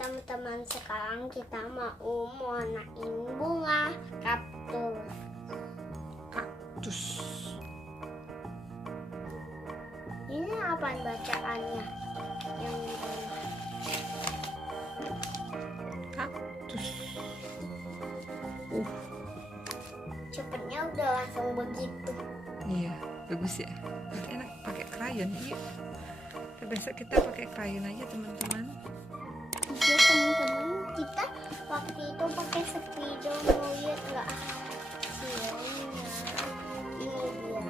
teman-teman, sekarang kita mau mewarnain bunga kaktus. Ini apa bacaannya? Yang di bawah. Kaktus. Cepetnya udah langsung begitu. Iya, bagus ya. Nanti enak pakai krayon. Yuk. Besok kita pakai krayon aja teman-teman. Iya teman-teman, kita waktu itu pakai spidol, mau lihat nggak hasilnya? Ini dia.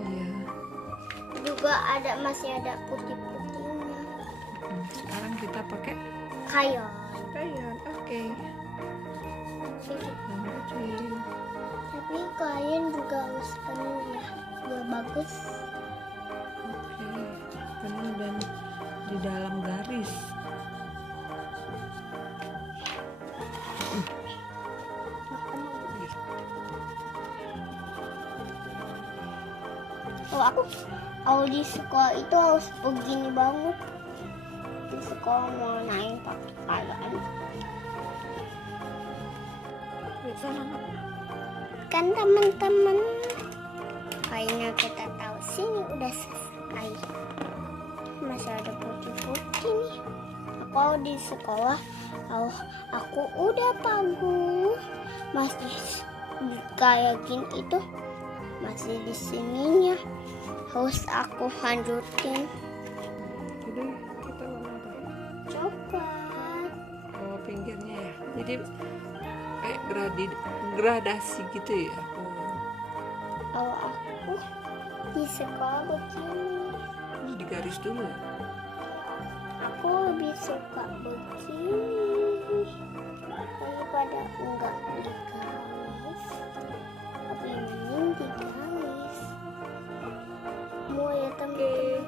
Iya. Juga masih ada putih-putihnya. Sekarang kita pakai Krayon. krayon. Oke. Tapi krayon juga harus penuh ya, biar bagus. Oke. Penuh dan di dalam garis. Kalau di sekolah itu harus begini banget. Di sekolah mau naik pakai krayon. Kan teman-teman, kayaknya kita tahu sini udah selesai. Masih ada putih-putih nih. Kalau di sekolah, aku udah bagus. Masih kayak gini itu masih di sininya. Harus aku lanjutin. Jadi kita warna apa? Coklat. Oh, pinggirnya ya. Jadi kayak gradasi gitu ya. Kalau aku di sekolah begini. Ini di garis dulu ya. Aku lebih suka begini daripada enggak di garis. Tapi mending di garis. Mau ya teman-teman.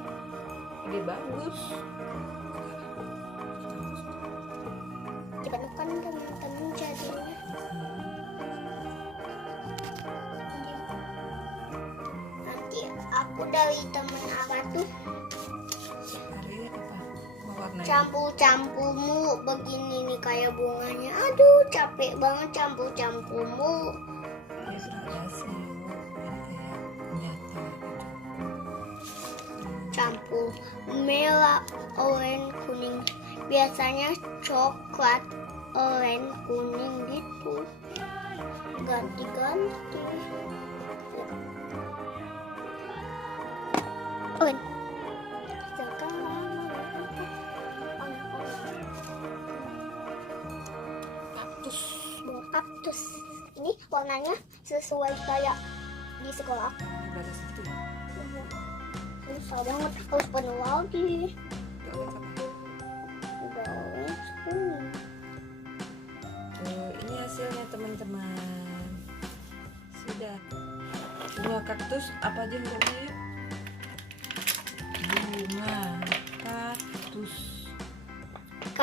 Ini bagus. Kan teman-teman jadinya. Nanti aku dari temen apa tuh Hari apa? Mewarnai. campur-campurmu begini nih kayak bunganya. Aduh capek banget campur-campurmu. Ya gradasi. Biar kayak nyata gitu. Campur merah, oranye, kuning. Biasanya coklat, oranye, kuning gitu. Ganti-ganti. Oranye. Sekarang kaktus, bunga kaktus. Ini warnanya sesuai kayak di sekolah. Garis gitu ya. Susah banget, harus penuh lagi. Gak apa-apa. Udah orange, kuning. Tuh, ini hasilnya teman-teman. Sudah. Bunga kaktus apa aja hurufnya yuk? Bunga kaktus. K